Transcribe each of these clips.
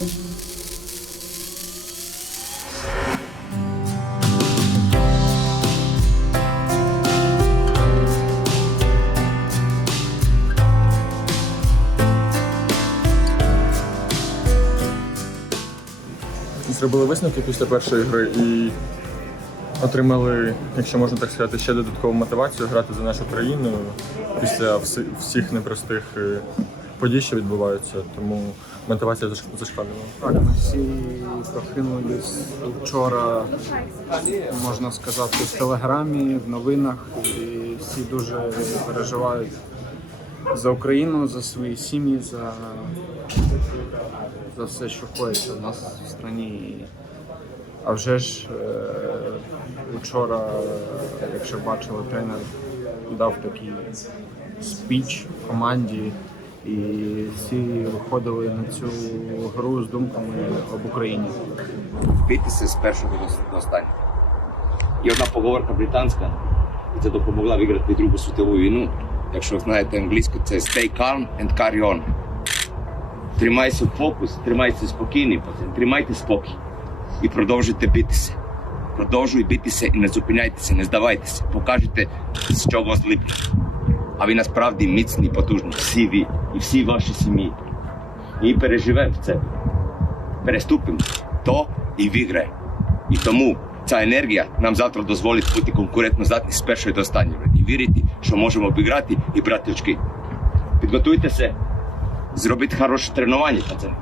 Зробили висновки після першої гри і отримали, якщо можна так сказати, ще додаткову мотивацію грати за нашу країну після всіх непростих е, подій, що відбуваються. Тому мотивація заш- зашкалювала. Так, ми всі прокинулись вчора, можна сказати, в телеграмі, в новинах, і всі дуже переживають за Україну, за свої сім'ї, за, за все, що коїться в нас в країні. А вже ж е, вчора, якщо бачили, тренер дав такий спіч команді, і всі виходили на цю гру з думками об Україні. битися з першого до- останнього. Є одна поговорка британська, і це допомогла виграти Другу світову війну. Якщо ви знаєте англійську, це stay calm and carry on. Тримайся в фокус, тримайся спокійний, тримайте спокій і продовжуйте битися. Продовжуй битися і не зупиняйтеся, не здавайтеся, покажете, що у вас липне. А ви насправді міцні, потужні, всі ви і всі ваші сім'ї. І переживемо це переступимо то і виграємо. І тому ця енергія нам завтра дозволить бути конкурентно здатні з першої до останньої і вірити, що можемо обіграти і брати очки. Підготуйтеся, зробіть хороше тренування, пацани.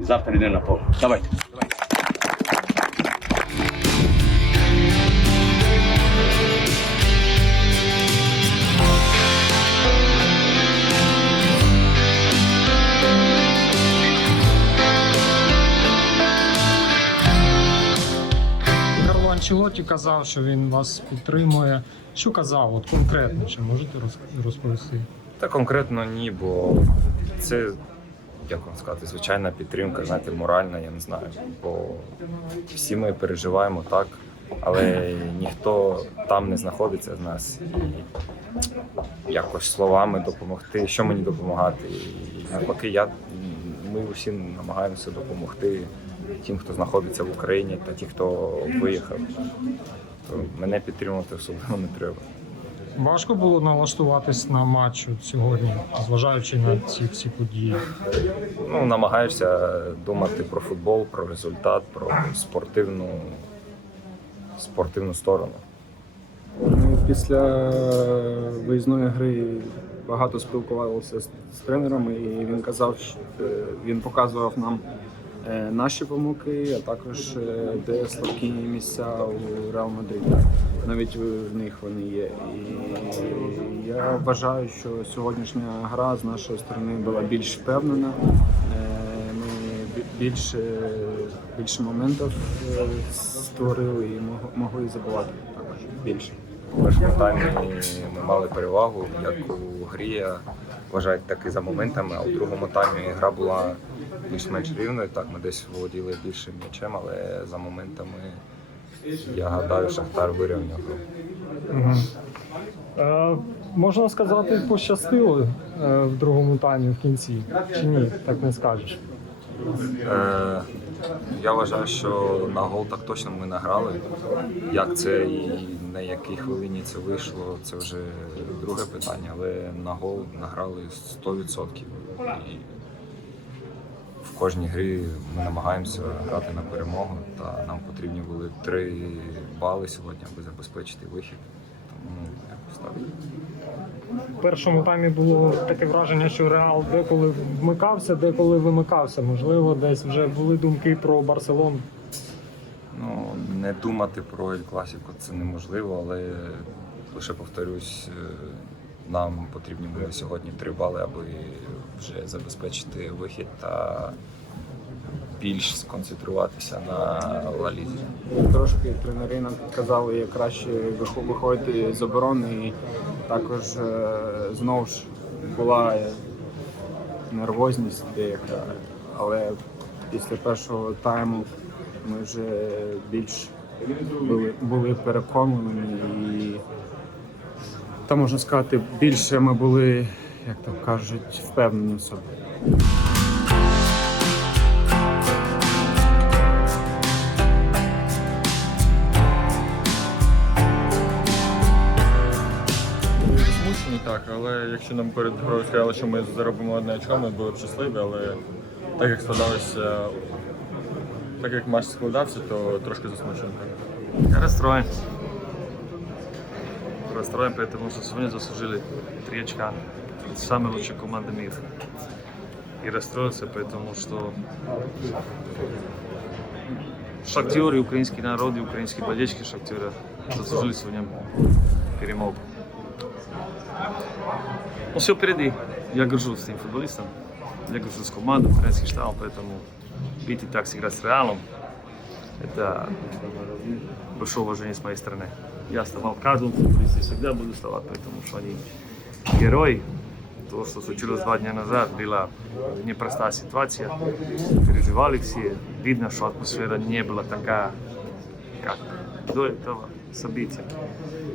І завтра йдемо на поле. Давайте. Давайте. Анчелоті казав, що він вас підтримує. Що казав, от конкретно, чи можете розповісти? Та конкретно ні, бо це, як вам сказати, звичайна підтримка, знаєте, моральна, я не знаю. Бо всі ми переживаємо так, але ніхто там не знаходиться з нас. І якось словами допомогти, що мені допомагати. І навпаки, я, ми усі намагаємося допомогти тим, хто знаходиться в Україні та ті, хто виїхав. То мене підтримувати особливо не треба. Важко було налаштуватись на матч от сьогодні, зважаючи на ці всі події. ну, намагаєшся думати про футбол, про результат, про спортивну, спортивну сторону. Ми після виїзної гри багато спілкувалися з, тренером, і він казав, що е, він показував нам наші помилки, а також е, де слабкі місця у Реал Мадриді. Навіть в них вони є. І я вважаю, що сьогоднішня гра з нашої сторони була більш впевнена. Е, Ми більше, більше моментів е, створили і мог- могли забувати також більше. У першому таймі ми мали перевагу, як у грі, я вважаю, так і за моментами, а у другому таймі гра була більш-менш рівною. Так, ми десь володіли більшим м'ячем, але за моментами я гадаю, Шахтар вирівняв гру. Е, можна сказати, пощастило е, в другому таймі в кінці. Чи ні? Так не скажеш. Е, я вважаю, що на гол так точно ми награли. Як це і на якій хвилині це вийшло, це вже друге питання, але на гол награли 100%. І в кожній грі ми намагаємося грати на перемогу, та нам потрібні були три бали сьогодні, аби забезпечити вихід. Тому якось так. В першому таймі було таке враження, що Реал деколи вмикався, деколи вимикався. Можливо, десь вже були думки про Барселону. Ну, не думати про Ель Класіко це неможливо, але лише повторюсь, е, нам потрібні були сьогодні три бали, аби вже забезпечити вихід та більш сконцентруватися на Ла Лізі. Трошки тренери нам підказали, як краще виходити з оборони. І також е, знову ж була нервозність деяка, але після першого тайму ми вже більш були, були переконані і та можна сказати, більше ми були, як там кажуть, впевнені в собі. Змушені так, але якщо нам перед грою сказали, що ми заробимо одне очко, ми були б щасливі, але так як складалося, так як матч складався, то трошки засмучений. Розстроєн. Потому что сегодня заслужили три очка. Самая лучшая команда мира. И расстроился, потому что Шахтер и украинский народ, и украинские болельщики Шахтера заслужили сегодня перемогу. Ну, все впереди. Я горжусь этим футболистом. Я горжусь командой, тренерским штабом, поэтому бить и так сыграть с Реалом, это большое уважение с моей стороны. Я вставал каждому футболисту и всегда буду вставать, потому что они герои. То, что случилось два дня назад, была непростая ситуация. Переживали все. Видно, что атмосфера не была такая, как до этого события.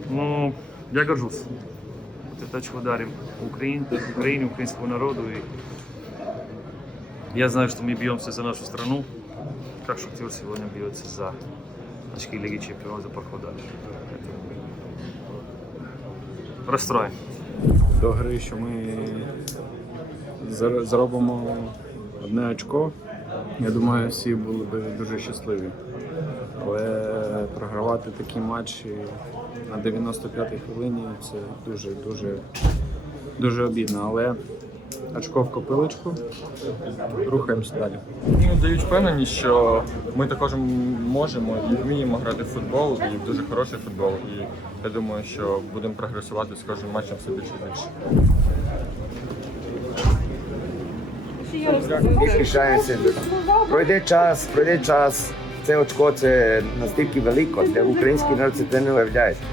Ну, я горжусь. Вот это очко дарим Украине, Украине, украинскому народу. И я знаю, что мы бьемся за нашу страну, как Шахтер сегодня бьется за очки Лиги Чемпионов за проход. Поэтому До гри, що ми зробимо одне очко. Я думаю, всі були б дуже щасливі. Але програвати такі матчі на 95-й хвилині це дуже дуже дуже обідно. Але очко в копилочку. Рухаємося далі. Ну, дають впевненість, що ми також можемо і вміємо грати в футбол, і в дуже хороший футбол. І я думаю, що будемо прогресувати з кожним матчем все більше і більше. Тільки шанси. Пройде час, пройде час. Це очко це настільки велико, для український народ це не уявляється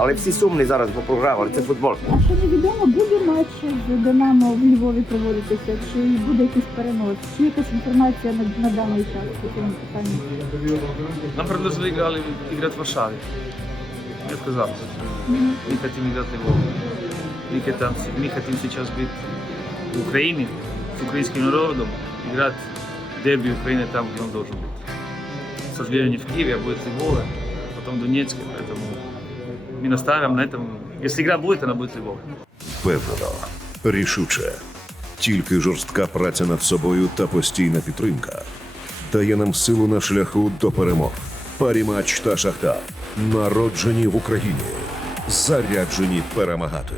Але всі сумні зараз, бо програли, це футбол. А що невідомо, буде матч з Динамо в Львові проводитися, чи буде якийсь перенос, чи якась інформація на, на даний час по цьому питанню? Нам предложили играли, играть в Варшаве. Я сказал, мы хотим играть в Львове. Мы хотим, мы хотим сейчас быть в Украине, с украинским народом, играть дерби Украины там, где он должен быть. К сожалению, не в Киеве, а будет в Львове, потом в Донецке, поэтому мы наставим на этом. Если игра будет, она будет в Львове. Впевнено, рішуче. Тільки жорстка праця над собою та постійна підтримка дає нам силу на шляху до перемог. Парімач та Шахтар народжені в Україні, заряджені перемагати.